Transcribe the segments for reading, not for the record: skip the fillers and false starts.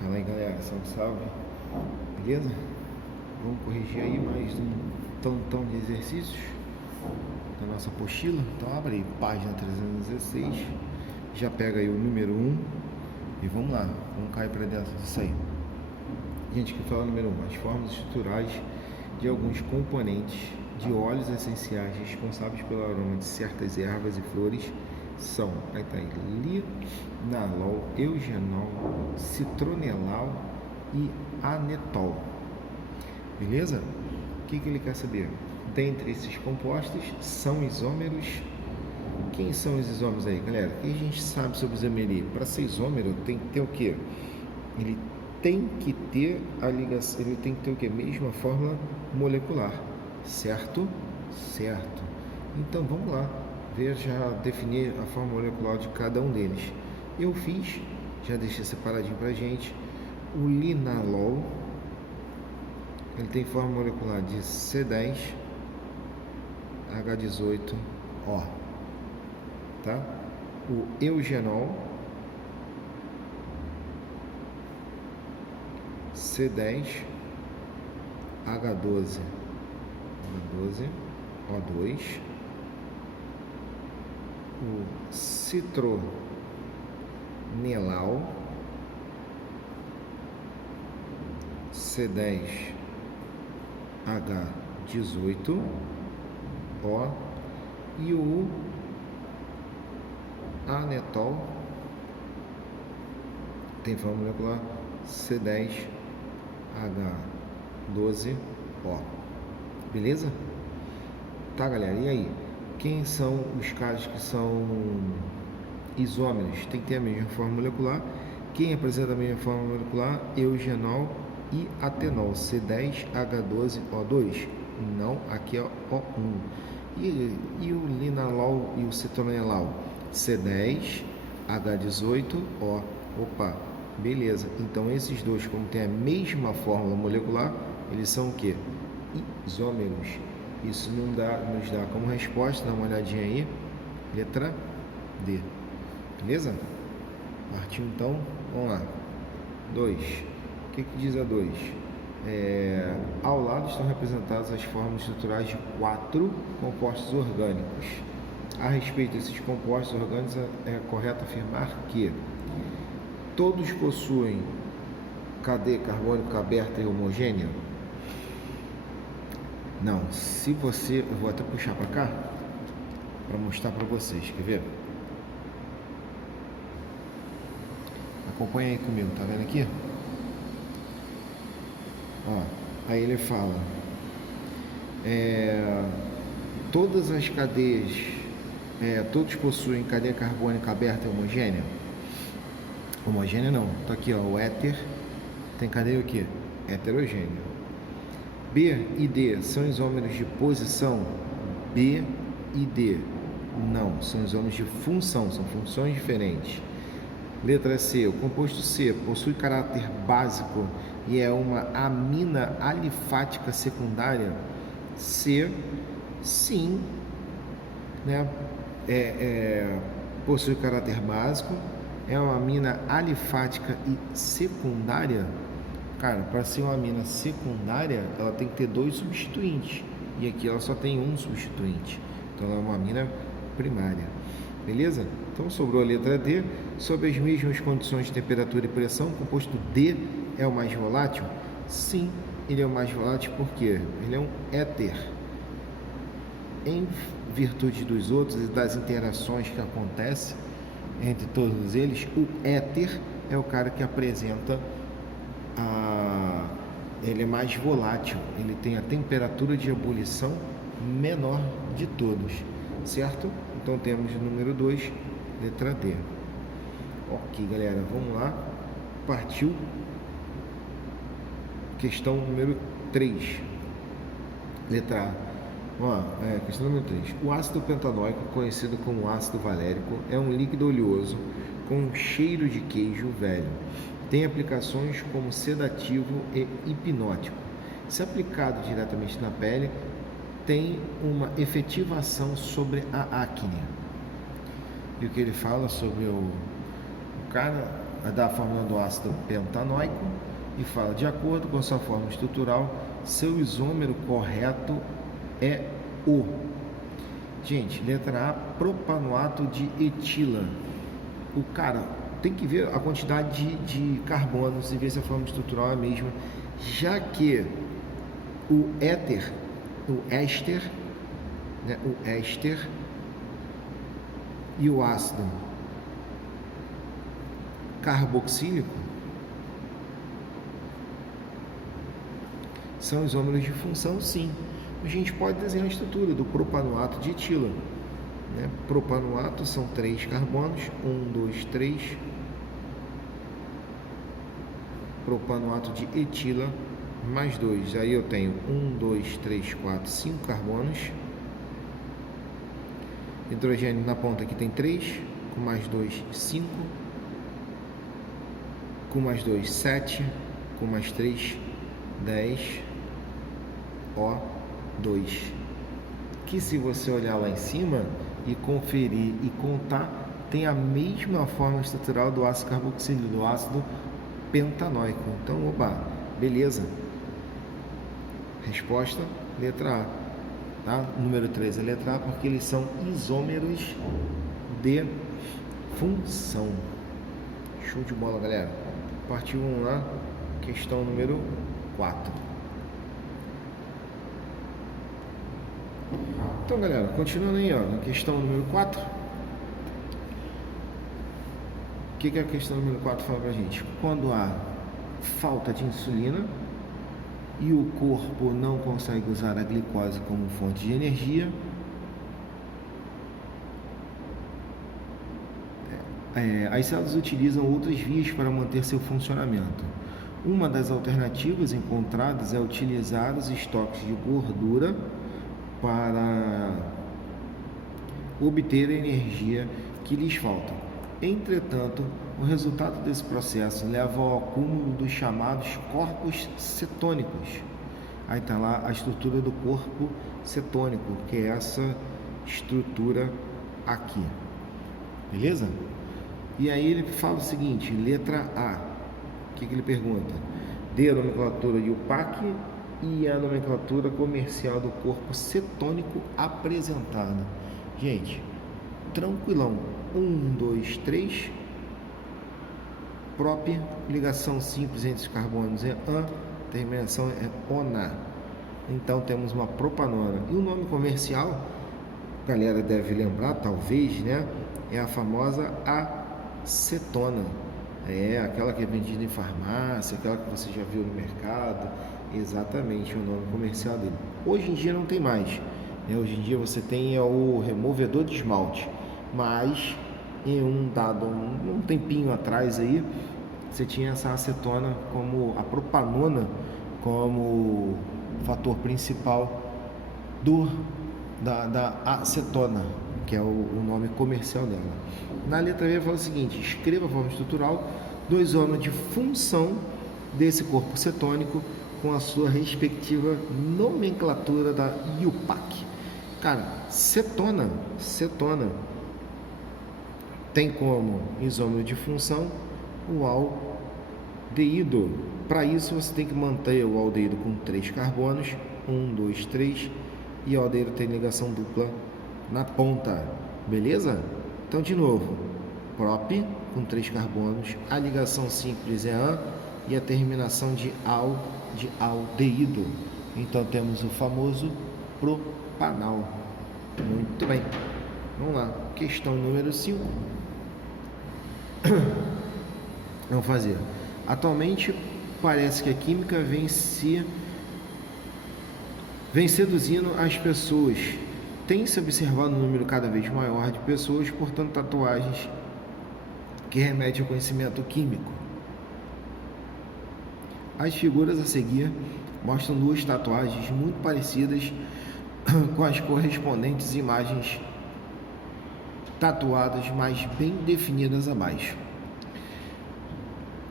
Fala aí, galera, salve, salve, beleza? Vamos corrigir aí mais um tantão de exercícios da nossa apostila. Então abre aí, página 316, já pega aí o número 1 e vamos lá, vamos cair para dentro disso aí. Gente, que fala o número 1, as formas estruturais de alguns componentes de óleos essenciais responsáveis pelo aroma de certas ervas e flores são, aí tá aí, linalol, eugenol, citronelal e anetol. Beleza? O que ele quer saber? Dentre esses compostos são isômeros. Quem são os isômeros aí, galera? O que a gente sabe sobre isomeria? Para ser isômero tem que ter o quê? Ele tem que ter a ligação, ele tem que ter o quê? Mesma fórmula molecular, certo? Certo. Então vamos lá, ver, já definir a fórmula molecular de cada um deles. Eu fiz, já deixei separadinho pra gente, o linalol, ele tem fórmula molecular de C10H18O, tá? O eugenol, C10H12O2, o citronelal, C10H18O, e o anetol tem fórmula molecular C10H12O. Beleza? Tá, galera? E aí? Quem são os caras que são isômeros? Tem que ter a mesma fórmula molecular. Quem apresenta a mesma fórmula molecular? Eugenol e atenol, C10H12O2. Não, aqui é O1. E o linalol e o citronelal? C10H18O. Opa, beleza. Então esses dois, como tem a mesma fórmula molecular, eles são o quê? Isômeros. Isso nos dá como resposta, dá uma olhadinha aí, letra D. Beleza? Partiu então, vamos lá. 2. O que diz a 2? Ao lado estão representadas as formas estruturais de 4 compostos orgânicos. A respeito desses compostos orgânicos, é correto afirmar que todos possuem cadeia carbônica aberta e homogênea? Não. Se você... Eu vou até puxar para cá para mostrar para vocês. Quer ver? Acompanha aí comigo. Tá vendo aqui? Ó, aí ele fala... todas as cadeias... todos possuem cadeia carbônica aberta e homogênea? Homogênea não. Tá aqui, ó. O éter tem cadeia o quê? Heterogênea. B e D são isômeros de posição? B e D não, são isômeros de função, são funções diferentes. Letra C, o composto C possui caráter básico e é uma amina alifática secundária? C, sim, né? Possui caráter básico, é uma amina alifática e secundária? Cara, para ser uma amina secundária, ela tem que ter 2 substituintes. E aqui ela só tem um substituinte. Então ela é uma amina primária. Beleza? Então sobrou a letra D. Sob as mesmas condições de temperatura e pressão, o composto D é o mais volátil? Sim, ele é o mais volátil porque ele é um éter. Em virtude dos outros e das interações que acontecem entre todos eles, o éter é o cara que apresenta ele é mais volátil, ele tem a temperatura de ebulição menor de todos, certo? Então temos o número 2, letra D. Ok, galera, vamos lá. Partiu. Questão número 3, letra A. Questão número 3. O ácido pentanóico, conhecido como ácido valérico, é um líquido oleoso com cheiro de queijo velho. Tem aplicações como sedativo e hipnótico. Se aplicado diretamente na pele, tem uma efetiva ação sobre a acne. E o que ele fala sobre o cara da fórmula do ácido pentanoico e fala: de acordo com a sua forma estrutural, seu isômero correto é o. Gente, letra A, propanoato de etila. O cara tem que ver a quantidade de carbonos e ver se a forma estrutural é a mesma, já que o éster, né, o éster e o ácido carboxílico são isômeros de função, sim. A gente pode desenhar a estrutura do propanoato de etila. Né? Propanoato são 3 carbonos, 1, 2, 3. Propanoato de etila, mais 2. Aí eu tenho 1, 2, 3, 4, 5 carbonos. Hidrogênio na ponta aqui tem 3, com mais 2, 5. Com mais 2, 7. Com mais 3, 10. O2. Que se você olhar lá em cima e conferir e contar, tem a mesma forma estrutural do ácido carboxílico, do ácido pentanoico. Então, oba, beleza. Resposta, letra A. Tá? Número 3 é letra A, porque eles são isômeros de função. Show de bola, galera. Partiu 1 lá, questão número 4. Então, galera, continuando aí, ó, na questão número 4. O que a questão número 4 fala pra gente? Quando há falta de insulina e o corpo não consegue usar a glicose como fonte de energia, as células utilizam outras vias para manter seu funcionamento. Uma das alternativas encontradas é utilizar os estoques de gordura para obter a energia que lhes falta. Entretanto, o resultado desse processo leva ao acúmulo dos chamados corpos cetônicos. Aí está lá a estrutura do corpo cetônico, que é essa estrutura aqui. Beleza? E aí ele fala o seguinte, letra A. O que ele pergunta? Dê a nomenclatura de UPAC e a nomenclatura comercial do corpo cetônico apresentada. Gente, tranquilão. 1, 2, 3. Prop, ligação simples entre os carbonos é AN, terminação é ONA. Então temos uma propanona. E o nome comercial, a galera deve lembrar, talvez, né? É a famosa acetona. É aquela que é vendida em farmácia, aquela que você já viu no mercado. Exatamente o nome comercial dele. Hoje em dia não tem mais, né? Hoje em dia você tem o removedor de esmalte, mas em um tempinho atrás aí você tinha essa acetona como a propanona como fator principal da acetona, que é o nome comercial dela. Na letra B fala o seguinte: escreva a forma estrutural do isômero de função desse corpo cetônico com a sua respectiva nomenclatura da IUPAC. Cara, cetona tem como isômero de função o aldeído. Para isso você tem que manter o aldeído com 3 carbonos, 1, 2, 3, e o aldeído tem ligação dupla na ponta, beleza? Então, de novo, prop com 3 carbonos, a ligação simples é AN e a terminação de aldeído. Então temos o famoso propanal. Muito bem. Vamos lá. Questão número 5. Vamos fazer. Atualmente parece que a química vem seduzindo as pessoas. Tem-se observado um número cada vez maior de pessoas portando tatuagens que remetem ao conhecimento químico. As figuras a seguir mostram 2 tatuagens muito parecidas com as correspondentes imagens tatuadas, mas bem definidas abaixo.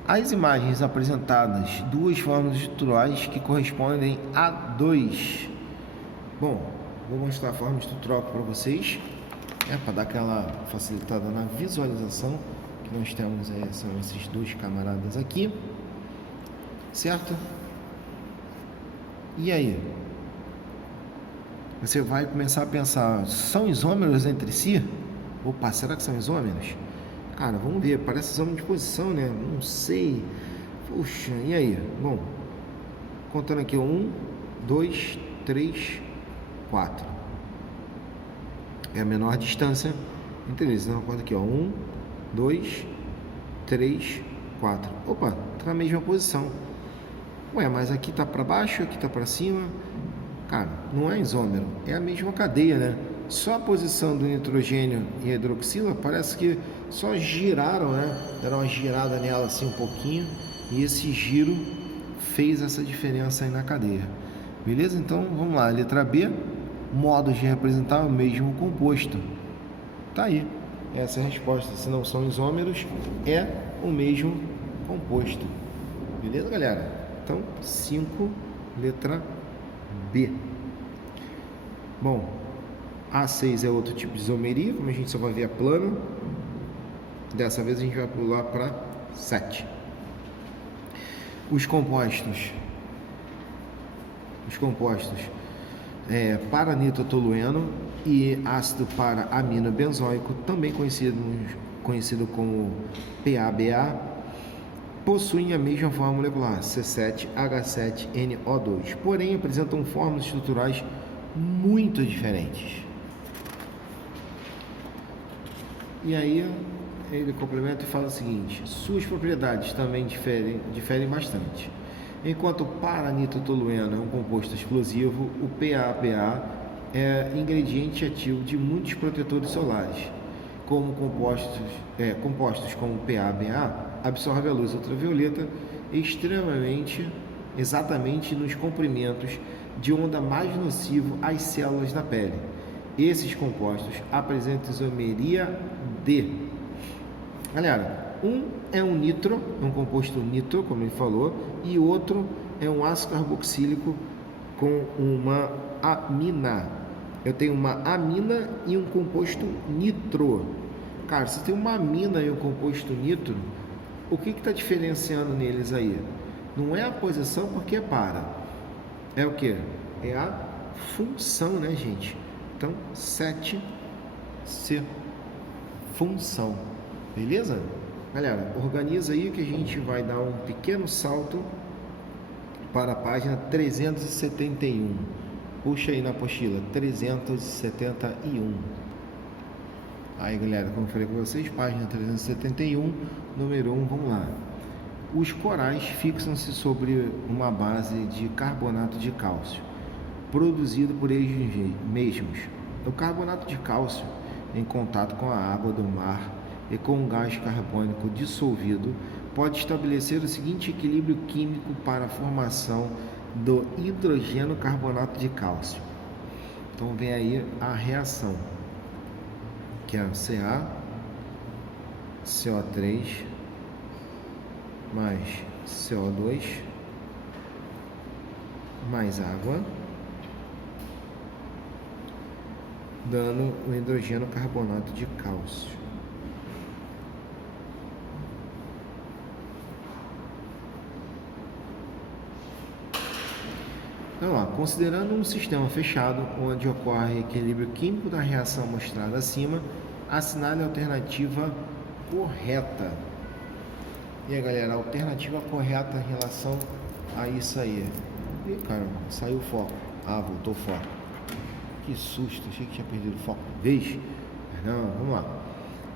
As imagens apresentadas, 2 formas estruturais que correspondem a 2. Bom, vou mostrar a forma estrutural para vocês, para dar aquela facilitada na visualização, que nós temos são esses dois camaradas aqui, certo? E aí? Você vai começar a pensar, são isômeros entre si? Opa, será que são isômeros? Cara, vamos ver, parece isômero de posição, né? Não sei. Puxa, e aí? Bom, contando aqui, 1, 2, 3, 4. É a menor distância entre eles. Então, conta aqui, 1, 2, 3, 4. Opa, tá na mesma posição. Ué, mas aqui tá para baixo, aqui tá para cima. Cara, não é isômero, é a mesma cadeia, né? Só a posição do nitrogênio e a hidroxila parece que só giraram, né? Deram uma girada nela assim um pouquinho e esse giro fez essa diferença aí na cadeia. Beleza? Então vamos lá, letra B, modos de representar o mesmo composto. Tá aí, essa é a resposta. Se não são isômeros, é o mesmo composto. Beleza, galera? Então 5, letra B. Bom, A6 é outro tipo de isomeria, como a gente só vai ver a plano. Dessa vez a gente vai pular para 7. Os compostos para-nitrotolueno e ácido para-aminobenzoico, também conhecido como PABA, possuem a mesma forma molecular, C7H7NO2, porém apresentam formas estruturais muito diferentes. E aí ele complementa e fala o seguinte: suas propriedades também diferem bastante. Enquanto o para-nitrotolueno é um composto explosivo, o PABA é ingrediente ativo de muitos protetores solares. Como compostos como o PABA absorve a luz ultravioleta exatamente nos comprimentos de onda mais nocivo às células da pele. Esses compostos apresentam isomeria D. Galera, um é um nitro, um composto nitro, como ele falou, e outro é um ácido carboxílico com uma amina. Eu tenho uma amina e um composto nitro. Cara, se tem uma amina e um composto nitro, o que está diferenciando neles aí? Não é a posição, porque é para. É o que? É a função, né, gente? Então, 7C. Função. Beleza? Galera, organiza aí que a gente vai dar um pequeno salto para a página 371. Puxa aí na apostila, 371. Aí, galera, como eu falei com vocês, página 371, número 1, vamos lá. Os corais fixam-se sobre uma base de carbonato de cálcio, produzido por eles mesmos. O carbonato de cálcio, em contato com a água do mar e com o gás carbônico dissolvido, pode estabelecer o seguinte equilíbrio químico para a formação do hidrogênio carbonato de cálcio. Então vem aí a reação, que é Ca, CO3 mais CO2 mais água, dando o hidrogênio carbonato de cálcio. Então, considerando um sistema fechado, onde ocorre equilíbrio químico da reação mostrada acima, assinale a alternativa correta. E aí, galera, a alternativa correta em relação a isso aí. Ih, caramba, saiu o foco. Voltou o foco. Que susto, achei que tinha perdido o foco. Vez? Não, vamos lá.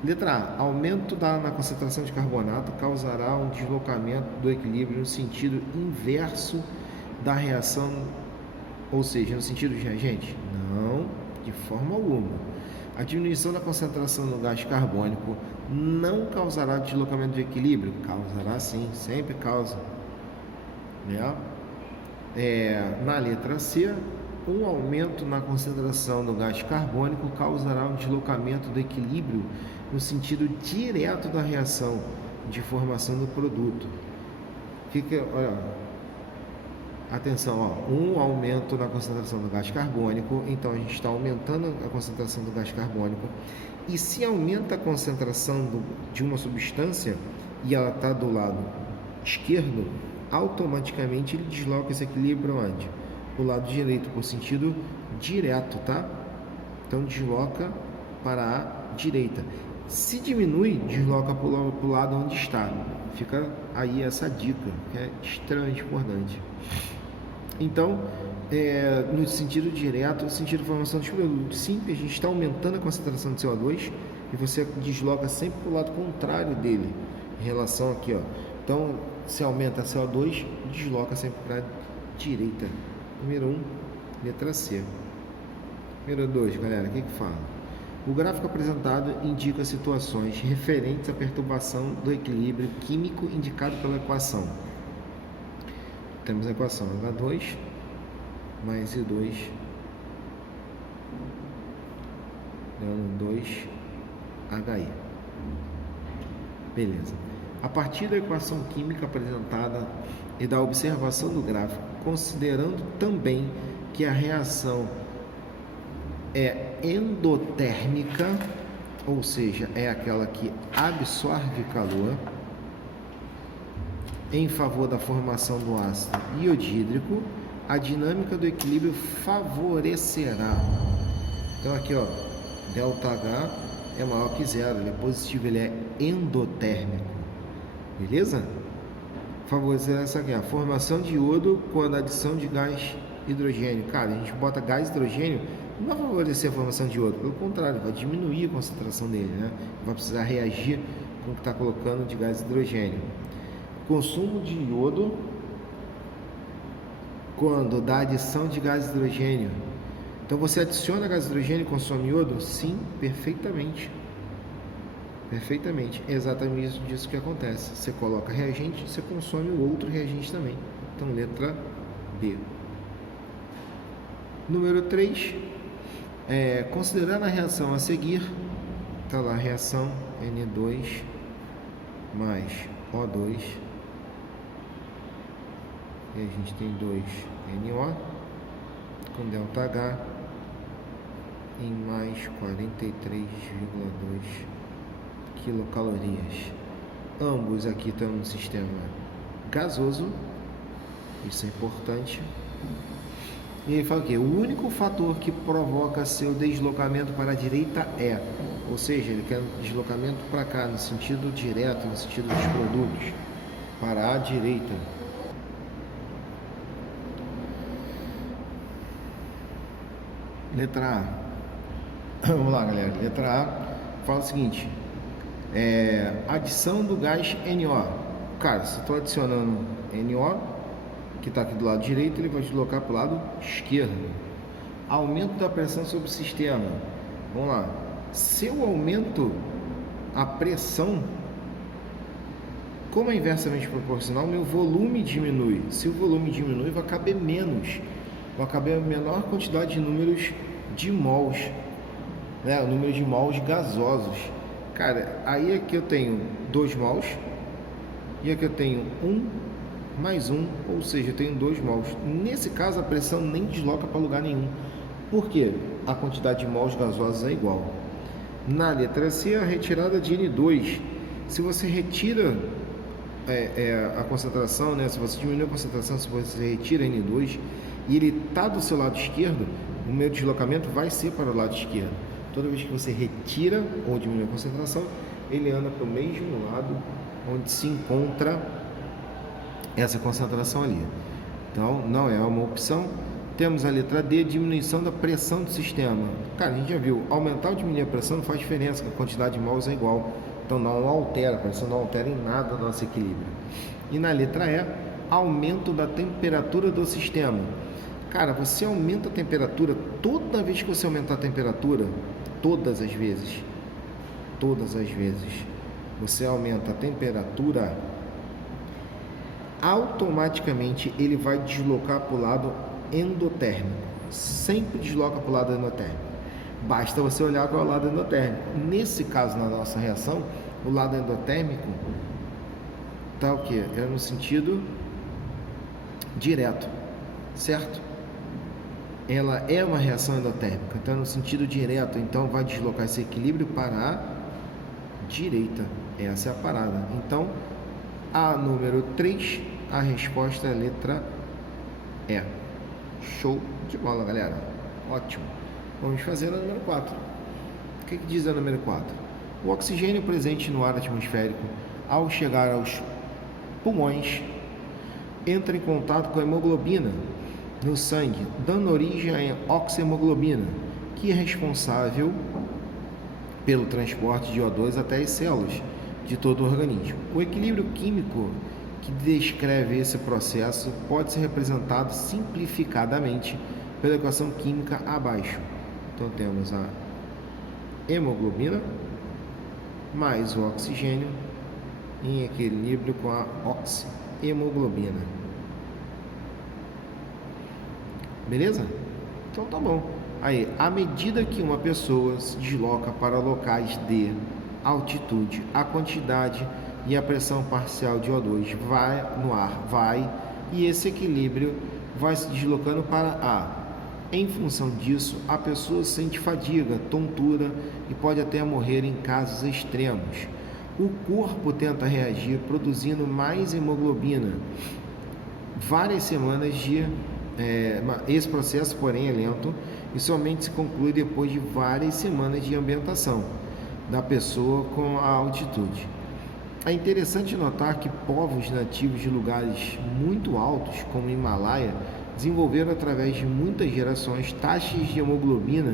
Letra A. Aumento na concentração de carbonato causará um deslocamento do equilíbrio no sentido inverso da reação, ou seja, no sentido de reagente? Não, de forma alguma. A diminuição da concentração no gás carbônico não causará deslocamento de equilíbrio? Causará sim, sempre causa. Né? Na letra C, um aumento na concentração do gás carbônico causará um deslocamento do equilíbrio no sentido direto da reação de formação do produto. Olha, Atenção, ó, um aumento na concentração do gás carbônico, então a gente está aumentando a concentração do gás carbônico. E se aumenta a concentração de uma substância e ela está do lado esquerdo, automaticamente ele desloca esse equilíbrio onde? O lado direito, por sentido direto, tá? Então desloca para a direita. Se diminui, desloca para o lado onde está. Fica aí essa dica, que é extremamente importante. Então, no sentido direto, no sentido de formação de produto, sim, a gente está aumentando a concentração de CO2 e você desloca sempre para o lado contrário dele, em relação aqui, ó. Então, se aumenta a CO2, desloca sempre para a direita. Número 1, letra C. Número 2, galera, o que fala? O gráfico apresentado indica situações referentes à perturbação do equilíbrio químico indicado pela equação. Temos a equação H2 mais I2 dando 2HI. Beleza. A partir da equação química apresentada e da observação do gráfico, considerando também que a reação é endotérmica, ou seja, é aquela que absorve calor, em favor da formação do ácido iodídrico, a dinâmica do equilíbrio favorecerá. Então aqui, ó, ΔH é maior que zero, ele é positivo, ele é endotérmico, beleza? Favorecerá essa aqui, a formação de iodo quando a adição de gás hidrogênio. Cara, a gente bota gás hidrogênio, não vai favorecer a formação de iodo, pelo contrário, vai diminuir a concentração dele, né? Vai precisar reagir com o que está colocando de gás hidrogênio. Consumo de iodo quando da adição de gás hidrogênio. Então você adiciona gás hidrogênio e consome iodo? Sim, perfeitamente. Perfeitamente. É exatamente isso que acontece. Você coloca reagente, você consome o outro reagente também. Então, letra B. Número 3. Considerando a reação a seguir, está lá a reação N2 mais O2. E a gente tem 2NO com ΔH em mais 43,2 quilocalorias. Ambos aqui estão no sistema gasoso, isso é importante. E ele fala que o único fator que provoca seu deslocamento para a direita ou seja, ele quer deslocamento para cá, no sentido direto, no sentido dos produtos, para a direita. Letra A. Vamos lá, galera. Letra A fala o seguinte: adição do gás NO. Cara, se eu estou adicionando NO, que está aqui do lado direito, ele vai deslocar para o lado esquerdo. Aumento da pressão sobre o sistema. Vamos lá. Se eu aumento a pressão, como é inversamente proporcional, meu volume diminui. Se o volume diminui, vai caber menos. Vai caber a menor quantidade de números de mols, né? O número de mols gasosos. Cara, aí aqui eu tenho 2 mols e aqui eu tenho 1 mais 1, ou seja, eu tenho 2 mols. Nesse caso, a pressão nem desloca para lugar nenhum. Por quê? A quantidade de mols gasosos é igual. Na letra C, a retirada de N2. Se você retira a concentração, né? Se você diminui a concentração, se você retira N2 e ele está do seu lado esquerdo, o meu deslocamento vai ser para o lado esquerdo. Toda vez que você retira ou diminui a concentração, ele anda para o mesmo lado onde se encontra essa concentração ali. Então, não é uma opção. Temos a letra D, diminuição da pressão do sistema. Cara, a gente já viu, aumentar ou diminuir a pressão não faz diferença, a quantidade de mols é igual. Então, não altera, a pressão não altera em nada o nosso equilíbrio. E na letra E, aumento da temperatura do sistema. Cara, você aumenta a temperatura, toda vez que você aumentar a temperatura, todas as vezes, você aumenta a temperatura, automaticamente ele vai deslocar para o lado endotérmico. Sempre desloca para o lado endotérmico. Basta você olhar qual é o lado endotérmico. Nesse caso, na nossa reação, o lado endotérmico está o quê? É no sentido direto. certo? Ela é uma reação endotérmica, então no sentido direto, então vai deslocar esse equilíbrio para a direita. Essa é a parada. Então, a número 3, a resposta é a letra E. Show de bola, galera. Ótimo. Vamos fazer a número 4. O que diz a número 4? O oxigênio presente no ar atmosférico, ao chegar aos pulmões, entra em contato com a hemoglobina no sangue, dando origem à oxihemoglobina, que é responsável pelo transporte de O2 até as células de todo o organismo. O equilíbrio químico que descreve esse processo pode ser representado simplificadamente pela equação química abaixo. Então temos a hemoglobina mais o oxigênio em equilíbrio com a oxihemoglobina. Beleza? Então tá bom. Aí, à medida que uma pessoa se desloca para locais de altitude, a quantidade e a pressão parcial de O2 no ar vai, e esse equilíbrio vai se deslocando para A. Em função disso, a pessoa sente fadiga, tontura e pode até morrer em casos extremos. O corpo tenta reagir produzindo mais hemoglobina. Várias semanas de esse processo, porém, é lento e somente se conclui depois de várias semanas de ambientação da pessoa com a altitude. É interessante notar que povos nativos de lugares muito altos, como o Himalaia, desenvolveram através de muitas gerações taxas de hemoglobina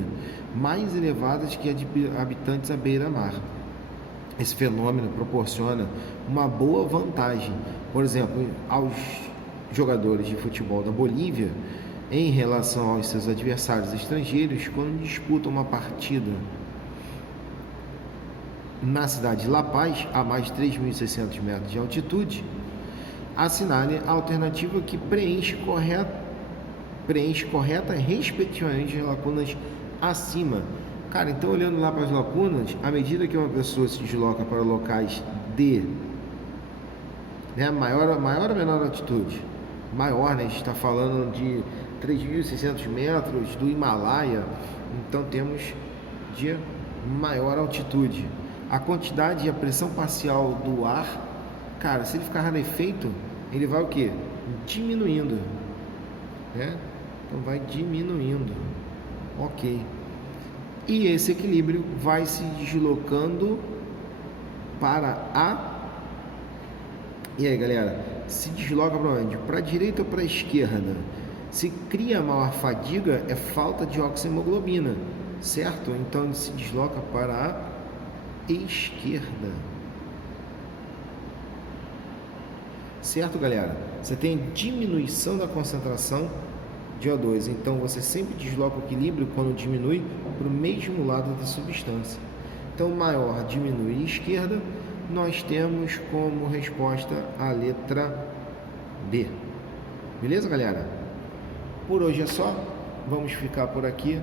mais elevadas que a de habitantes à beira-mar. Esse fenômeno proporciona uma boa vantagem, por exemplo, aos jogadores de futebol da Bolívia em relação aos seus adversários estrangeiros quando disputam uma partida na cidade de La Paz, a mais de 3.600 metros de altitude. Assinale a alternativa que preenche correta respectivamente as lacunas acima. Cara, então olhando lá para as lacunas, à medida que uma pessoa se desloca para locais de maior ou menor altitude, maior, né? A gente está falando de 3.600 metros do Himalaia, então temos de maior altitude. A quantidade e a pressão parcial do ar, cara, se ele ficar rarefeito, ele vai o quê? Diminuindo, né? Então vai diminuindo, ok. E esse equilíbrio vai se deslocando para a... E aí, galera, se desloca para onde? Para a direita ou para a esquerda? Se cria maior fadiga, é falta de oxihemoglobina, certo? Então ele se desloca para a esquerda. Certo, galera? Você tem diminuição da concentração de O2, então você sempre desloca o equilíbrio quando diminui para o mesmo lado da substância. Então, maior diminui à esquerda, nós temos como resposta a letra B. Beleza, galera? Por hoje é só. Vamos ficar por aqui.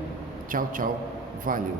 Tchau, tchau. Valeu.